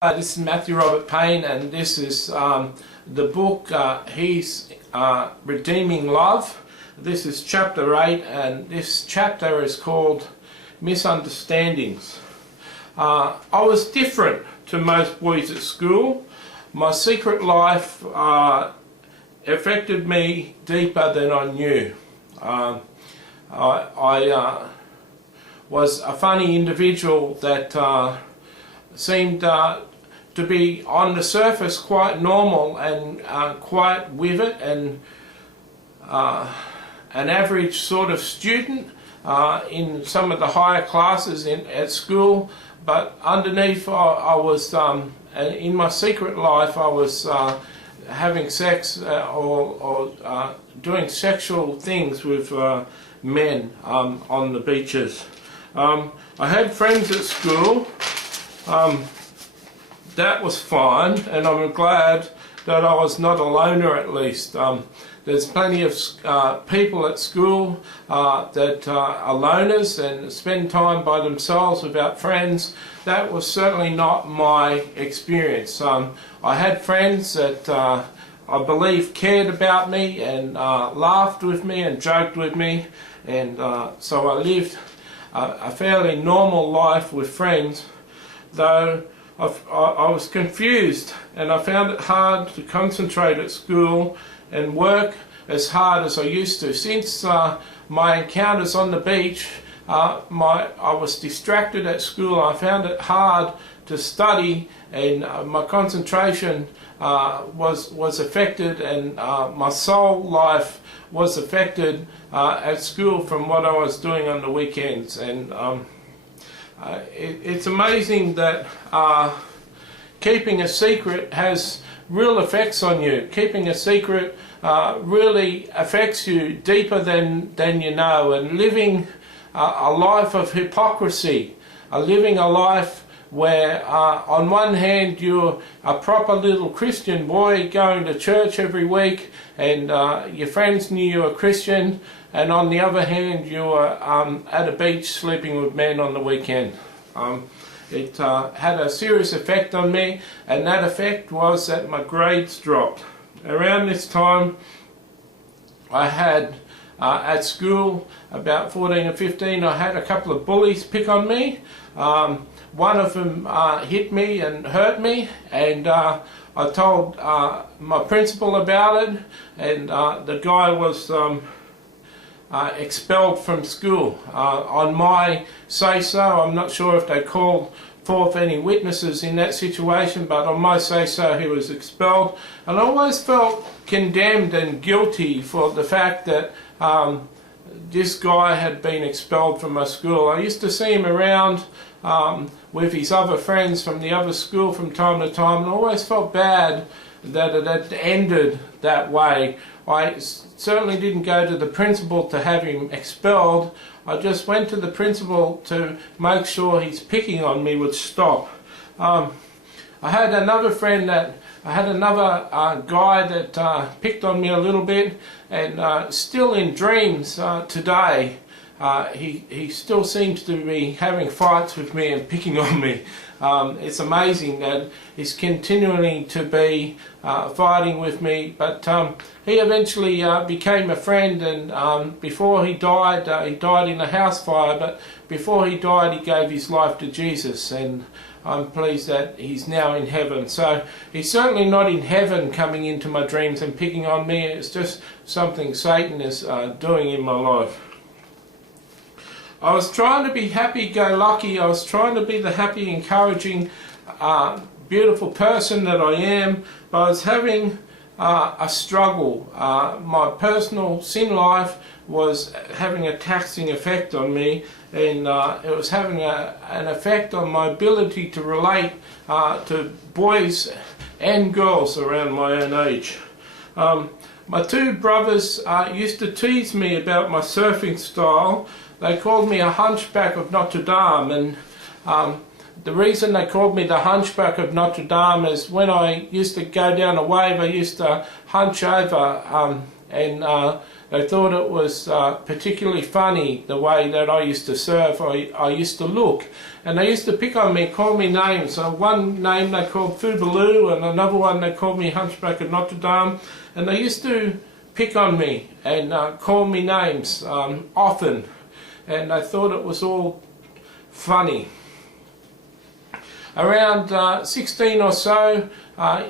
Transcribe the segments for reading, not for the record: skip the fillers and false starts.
This is Matthew Robert Payne, and this is the book He's Redeeming Love. This is chapter 8, and this chapter is called Misunderstandings. I was different to most boys at school. My secret life affected me deeper than I knew. I was a funny individual that seemed to be on the surface quite normal and quite with it, and an average sort of student in some of the higher classes at school, but underneath I was, in my secret life, I was having sex or doing sexual things with men on the beaches. I had friends at school. That was fine, and I'm glad that I was not a loner at least. There's plenty of people at school that are loners and spend time by themselves without friends. That was certainly not my experience. I had friends that I believe cared about me and laughed with me and joked with me, and so I lived a fairly normal life with friends, though I was confused, and I found it hard to concentrate at school and work as hard as I used to. Since my encounters on the beach, I was distracted at school. I found it hard to study, and my concentration was affected, and my soul life was affected at school from what I was doing on the weekends. And it's amazing that keeping a secret has real effects on you. Keeping a secret really affects you deeper than you know, and living a life of hypocrisy, living a life where on one hand you're a proper little Christian boy going to church every week, and your friends knew you were Christian, and on the other hand you were at a beach sleeping with men on the weekend. It had a serious effect on me, and that effect was that my grades dropped. Around this time I had at school, about 14 or 15, I had a couple of bullies pick on me. One of them hit me and hurt me, and I told my principal about it, and the guy was expelled from school. On my say-so, I'm not sure if they called forth any witnesses in that situation, but on my say-so he was expelled. And I always felt condemned and guilty for the fact that this guy had been expelled from my school. I used to see him around with his other friends from the other school from time to time, and I always felt bad that it had ended that way. I certainly didn't go to the principal to have him expelled. I just went to the principal to make sure his picking on me would stop. I had another friend another guy that picked on me a little bit, and still in dreams today, he still seems to be having fights with me and picking on me. It's amazing that he's continuing to be fighting with me, but he eventually became a friend, and before he died in a house fire, but before he died he gave his life to Jesus, and I'm pleased that he's now in heaven. So he's certainly not in heaven coming into my dreams and picking on me. It's just something Satan is doing in my life. I was trying to be happy-go-lucky. I was trying to be the happy, encouraging, beautiful person that I am, but I was having a struggle. My personal sin life was having a taxing effect on me, and it was having an effect on my ability to relate to boys and girls around my own age. My two brothers used to tease me about my surfing style. They called me a hunchback of Notre Dame, and the reason they called me the hunchback of Notre Dame is when I used to go down a wave, I used to hunch over and they thought it was particularly funny the way that I used to serve, I used to look. And they used to pick on me, call me names. One name they called Fubaloo, and another one they called me Hunchback of Notre Dame. And they used to pick on me and call me names often. And I thought it was all funny. Around 16 or so,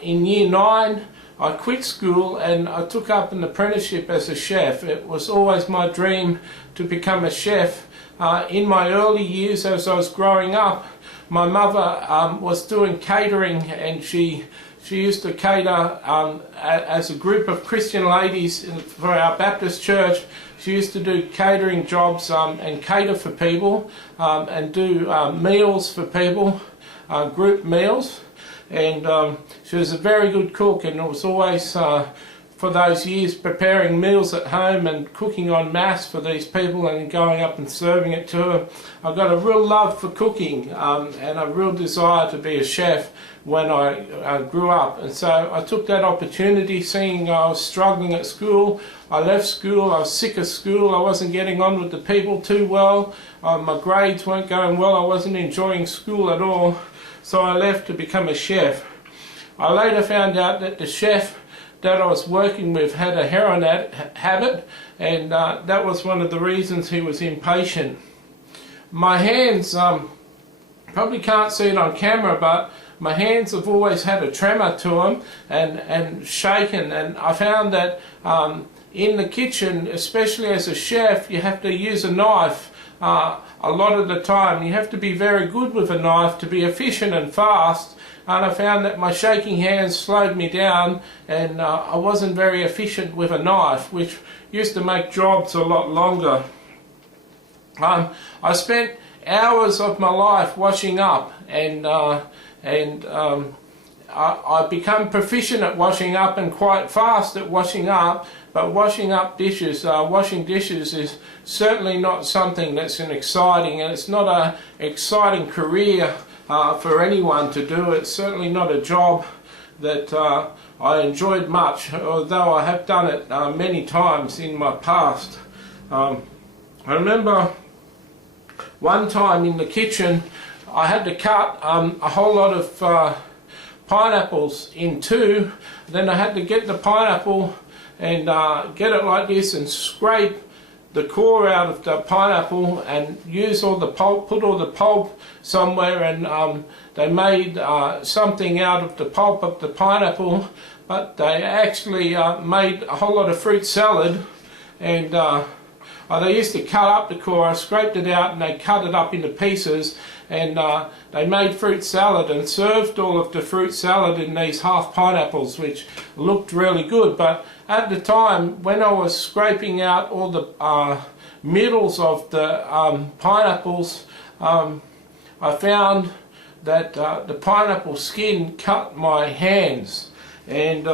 in year 9, I quit school and I took up an apprenticeship as a chef. It was always my dream to become a chef. In my early years as I was growing up, my mother was doing catering, and she used to cater as a group of Christian ladies for our Baptist church. She used to do catering jobs and cater for people and do meals for people, group meals. And she was a very good cook, and it was always for those years preparing meals at home and cooking en masse for these people and going up and serving it to them. I got a real love for cooking and a real desire to be a chef when I grew up. And so I took that opportunity, seeing I was struggling at school. I left school, I was sick of school, I wasn't getting on with the people too well, my grades weren't going well, I wasn't enjoying school at all. So I left to become a chef. I later found out that the chef that I was working with had a heroin habit, and that was one of the reasons he was impatient. My hands, probably can't see it on camera, but my hands have always had a tremor to them and shaken, and I found that in the kitchen, especially as a chef, you have to use a knife a lot of the time. You have to be very good with a knife to be efficient and fast, and I found that my shaking hands slowed me down, and I wasn't very efficient with a knife, which used to make jobs a lot longer. I spent hours of my life washing up, and I've become proficient at washing up and quite fast at washing up, but washing dishes is certainly not something that's exciting, and it's not an exciting career for anyone to do. It's certainly not a job that I enjoyed much, although I have done it many times in my past. I remember one time in the kitchen I had to cut a whole lot of pineapples in two. Then I had to get the pineapple and get it like this and scrape the core out of the pineapple and use all the pulp, put all the pulp somewhere, and they made something out of the pulp of the pineapple, but they actually made a whole lot of fruit salad, and they used to cut up the core, scraped it out, and they cut it up into pieces, and they made fruit salad and served all of the fruit salad in these half pineapples, which looked really good. But at the time, when I was scraping out all the middles of the pineapples, I found that the pineapple skin cut my hands, and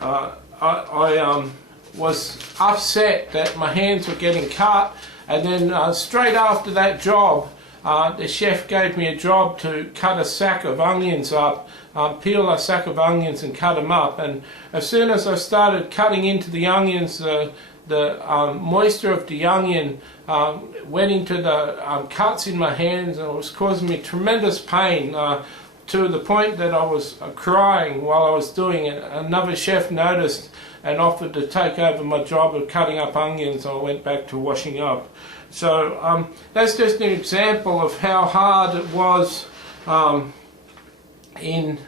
I was upset that my hands were getting cut. And then straight after that job, the chef gave me a job to cut a sack of onions up, peel a sack of onions and cut them up. And as soon as I started cutting into the onions, the moisture of the onion went into the cuts in my hands, and it was causing me tremendous pain, to the point that I was crying while I was doing it. Another chef noticed and offered to take over my job of cutting up onions. I went back to washing up. So that's just an example of how hard it was in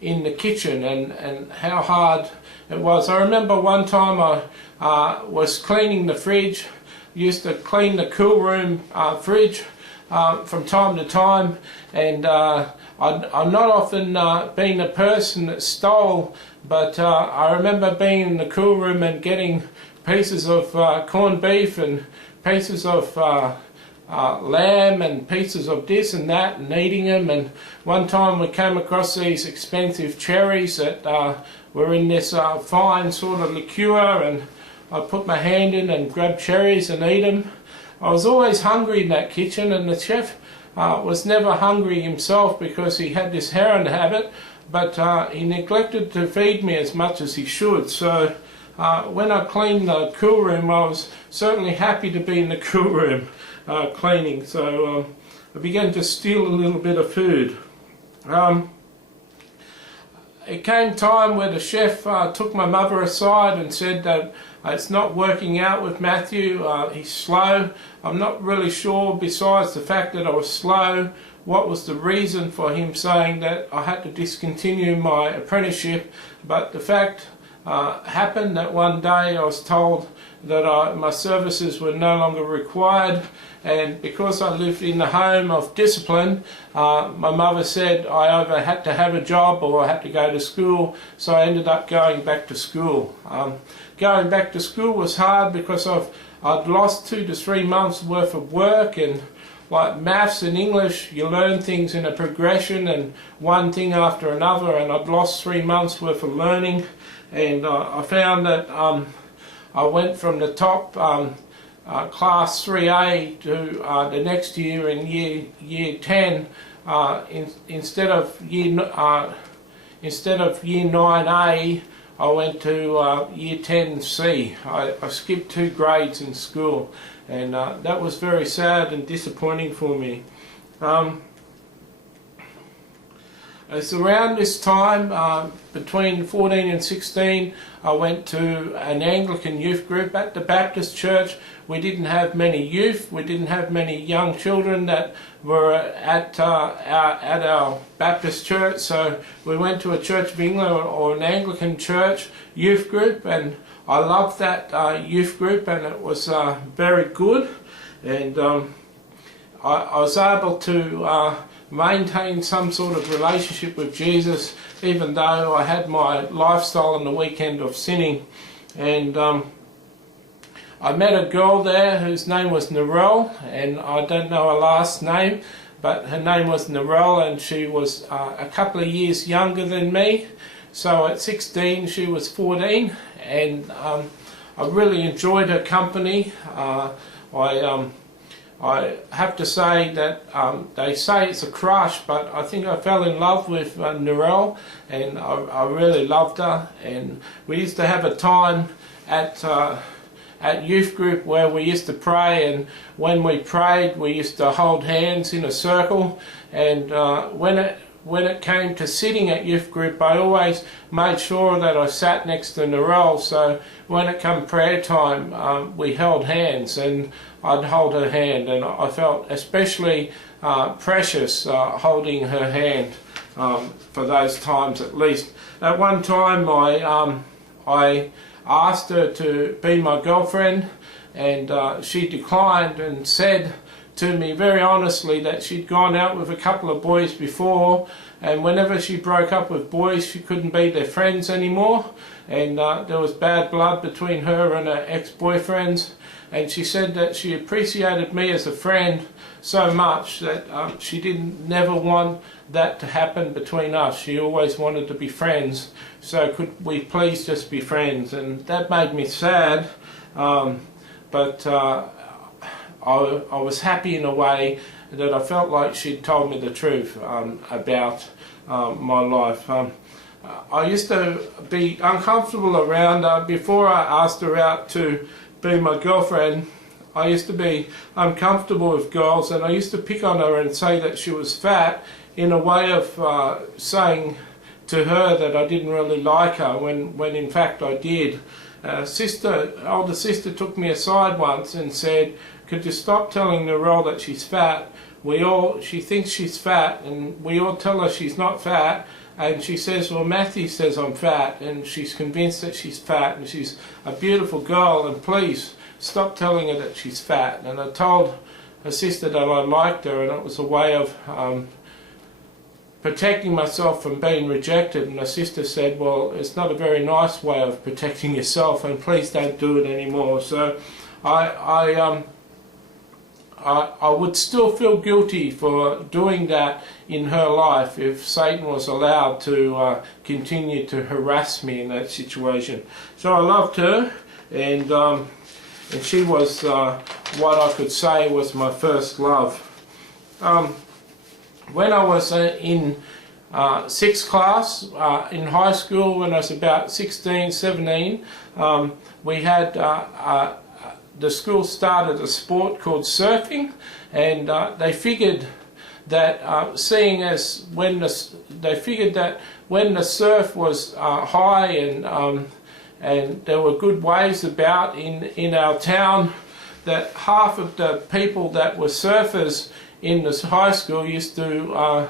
the kitchen, and how hard it was. I remember one time I was cleaning the fridge, used to clean the cool room fridge from time to time, and I've not often been a person that stole, but I remember being in the cool room and getting pieces of corned beef and pieces of lamb and pieces of this and that, and eating them. And one time we came across these expensive cherries that were in this fine sort of liqueur, and I put my hand in and grabbed cherries and eat them. I was always hungry in that kitchen, and the chef was never hungry himself because he had this heroin habit, but he neglected to feed me as much as he should. So when I cleaned the cool room, I was certainly happy to be in the cool room cleaning. So I began to steal a little bit of food. It came time where the chef took my mother aside and said that it's not working out with Matthew, he's slow. I'm not really sure, besides the fact that I was slow, what was the reason for him saying that I had to discontinue my apprenticeship. But the fact happened that one day I was told that my services were no longer required, and because I lived in the home of discipline, my mother said I either had to have a job or I had to go to school, so I ended up going back to school. Going back to school was hard because I'd lost 2 to 3 months worth of work, and like maths and English, you learn things in a progression and one thing after another, and I'd lost 3 months worth of learning. And I found that I went from the top class 3A to the next year in year 10 instead of year 9A. I went to year 10C. I skipped 2 grades in school, and that was very sad and disappointing for me. It's around this time, between 14 and 16, I went to an Anglican youth group at the Baptist church. We didn't have many youth, we didn't have many young children that were at our Baptist church, so we went to a Church of England or an Anglican church youth group, and I loved that youth group, and it was very good. And I was able to maintain some sort of relationship with Jesus, even though I had my lifestyle on the weekend of sinning. And I met a girl there whose name was Narelle, and I don't know her last name, but her name was Narelle, and she was a couple of years younger than me. So at 16 she was 14, and I really enjoyed her company. I have to say that they say it's a crush, but I think I fell in love with Narelle, and I really loved her. And we used to have a time at youth group where we used to pray, and when we prayed we used to hold hands in a circle. And when it came to sitting at youth group, I always made sure that I sat next to Narelle, so when it came prayer time, we held hands, and I'd hold her hand, and I felt especially precious holding her hand for those times at least. At one time I asked her to be my girlfriend, and she declined and said to me very honestly that she'd gone out with a couple of boys before, and whenever she broke up with boys she couldn't be their friends anymore, and there was bad blood between her and her ex-boyfriends. And she said that she appreciated me as a friend so much that she didn't never want that to happen between us. She always wanted to be friends, so could we please just be friends? And that made me sad, but I was happy in a way that I felt like she'd told me the truth about my life. I used to be uncomfortable around her before I asked her out to be my girlfriend. I used to be uncomfortable with girls, and I used to pick on her and say that she was fat, in a way of saying to her that I didn't really like her, when in fact I did. Older sister took me aside once and said, could you stop telling Narelle that she's fat? She thinks she's fat, and we all tell her she's not fat. And she says, well, Matthew says I'm fat, and she's convinced that she's fat, and she's a beautiful girl, and please stop telling her that she's fat. And I told her sister that I liked her, and it was a way of protecting myself from being rejected. And her sister said, well, it's not a very nice way of protecting yourself, and please don't do it anymore. So I would still feel guilty for doing that in her life if Satan was allowed to continue to harass me in that situation. So I loved her, and she was what I could say was my first love. When I was in sixth class in high school when I was about 16, 17. We had the school started a sport called surfing, and they figured that seeing as when the surf was high and there were good waves about in our town, that half of the people that were surfers in this high school used to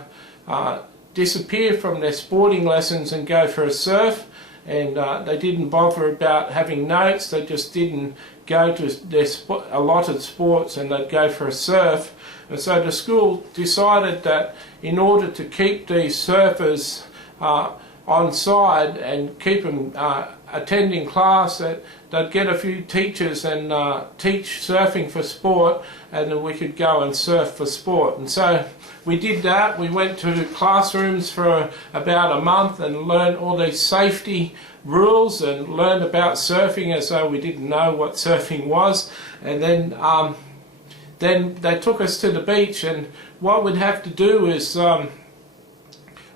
disappear from their sporting lessons and go for a surf, and they didn't bother about having notes. They just didn't go to their allotted sports, and they'd go for a surf. And so the school decided that in order to keep these surfers on side and keep them attending class, that they'd get a few teachers and teach surfing for sport, and then we could go and surf for sport. And so we did that. We went to classrooms for about a month and learned all these safety rules and learned about surfing as though we didn't know what surfing was. And then they took us to the beach, and what we'd have to do is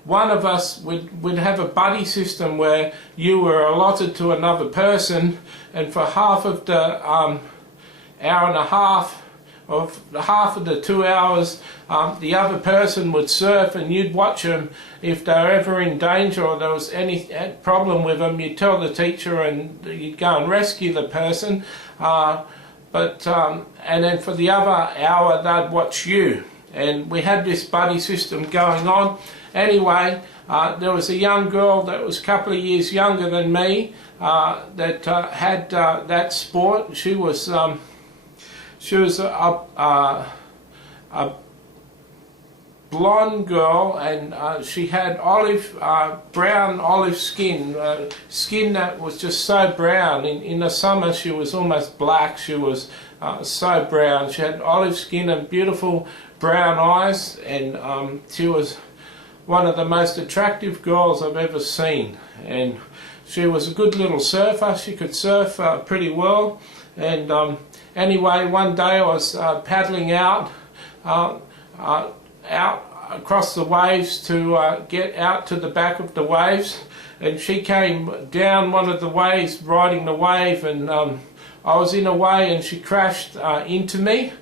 one of us would have a buddy system where you were allotted to another person, and for half of the hour and a half of the 2 hours, the other person would surf, and you'd watch them. If they were ever in danger or there was any problem with them, you'd tell the teacher and you'd go and rescue the person. And then for the other hour they'd watch you, and we had this buddy system going on. Anyway, there was a young girl that was a couple of years younger than me that had that sport. She was a blonde girl, and she had brown olive skin, skin that was just so brown. In the summer she was almost black. She was so brown. She had olive skin and beautiful brown eyes, and she was one of the most attractive girls I've ever seen. And she was a good little surfer. She could surf pretty well. And anyway, one day I was paddling out across the waves to get out to the back of the waves, and she came down one of the waves riding the wave, and I was in a way and she crashed into me,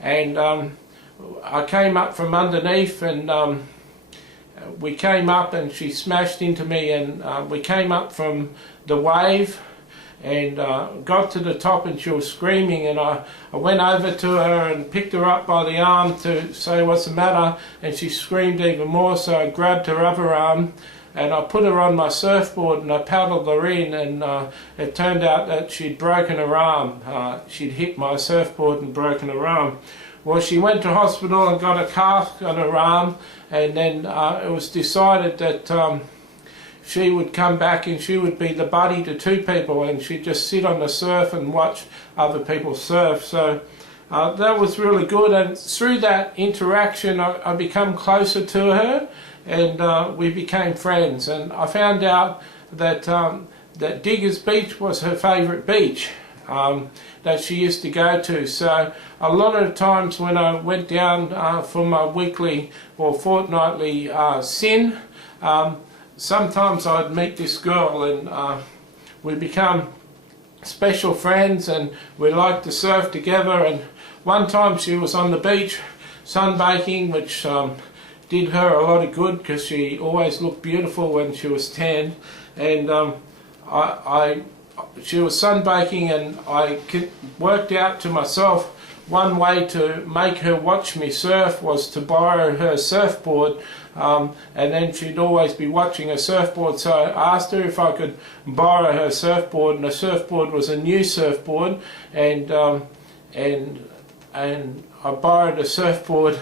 and I came up from underneath, and we came up and she smashed into me, and we came up from the wave and got to the top, and she was screaming, and I went over to her and picked her up by the arm to say what's the matter, and she screamed even more, so I grabbed her other arm and I put her on my surfboard and I paddled her in, and it turned out that she'd broken her arm. She'd hit my surfboard and broken her arm. Well, she went to hospital and got a cast on her arm, and then it was decided that she would come back and she would be the buddy to two people, and she'd just sit on the surf and watch other people surf. So that was really good, and through that interaction I become closer to her, and we became friends. And I found out that that Diggers Beach was her favourite beach that she used to go to. So a lot of times when I went down for my weekly or fortnightly sin, sometimes I'd meet this girl, and we become special friends, and we liked to surf together. And one time she was on the beach sunbaking, which did her a lot of good because she always looked beautiful when she was tan. And she was sunbaking, and I worked out to myself one way to make her watch me surf was to borrow her surfboard, and then she'd always be watching a surfboard. So I asked her if I could borrow her surfboard, and the surfboard was a new surfboard, and I borrowed a surfboard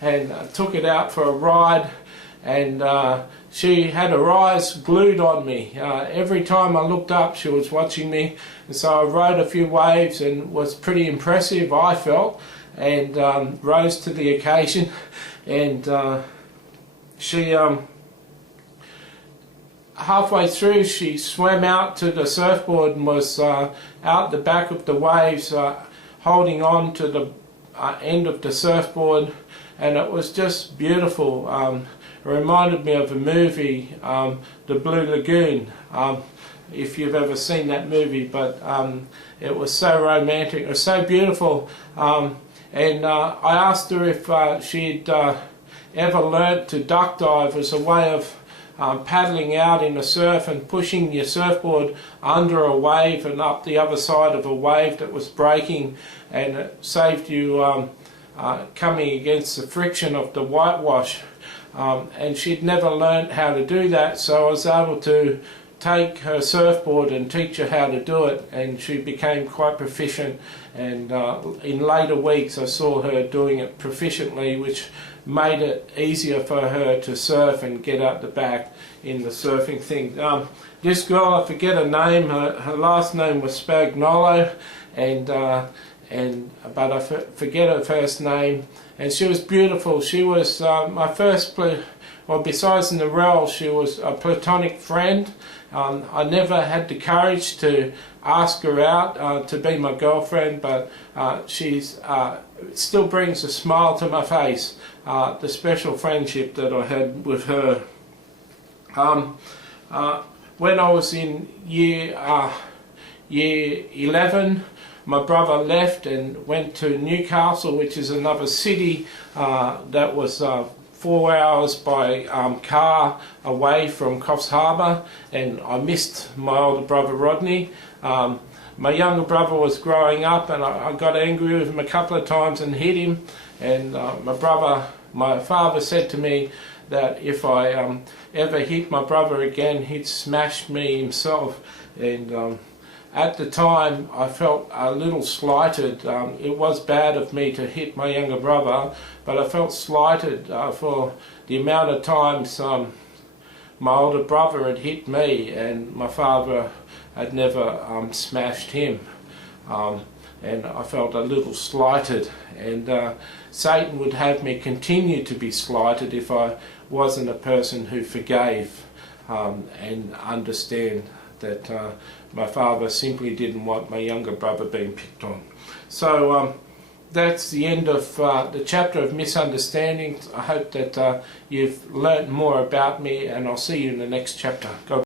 and took it out for a ride, and she had her eyes glued on me. Every time I looked up she was watching me, and so I rode a few waves and was pretty impressive, I felt, and rose to the occasion. And she halfway through she swam out to the surfboard and was out the back of the waves holding on to the end of the surfboard, and it was just beautiful. reminded me of a movie, The Blue Lagoon, if you've ever seen that movie, but it was so romantic, it was so beautiful, and I asked her if she'd ever learnt to duck dive as a way of paddling out in the surf and pushing your surfboard under a wave and up the other side of a wave that was breaking, and it saved you coming against the friction of the whitewash. And she'd never learnt how to do that, so I was able to take her surfboard and teach her how to do it, and she became quite proficient, and in later weeks I saw her doing it proficiently, which made it easier for her to surf and get up the back in the surfing thing. This girl, I forget her name, her last name was Spagnolo, but I forget her first name, and she was beautiful. She was my first, besides Narelle, she was a platonic friend. I never had the courage to ask her out to be my girlfriend, but she's still brings a smile to my face, the special friendship that I had with her. When I was in year 11, my brother left and went to Newcastle, which is another city that was 4 hours by car away from Coffs Harbour, and I missed my older brother Rodney. My younger brother was growing up, and I got angry with him a couple of times and hit him, and my father said to me that if I ever hit my brother again, he'd smash me himself. And at the time I felt a little slighted. It was bad of me to hit my younger brother, but I felt slighted for the amount of times my older brother had hit me and my father had never smashed him. And I felt a little slighted, and Satan would have me continue to be slighted if I wasn't a person who forgave and understand that my father simply didn't want my younger brother being picked on. So that's the end of the chapter of Misunderstandings. I hope that you've learnt more about me, and I'll see you in the next chapter. God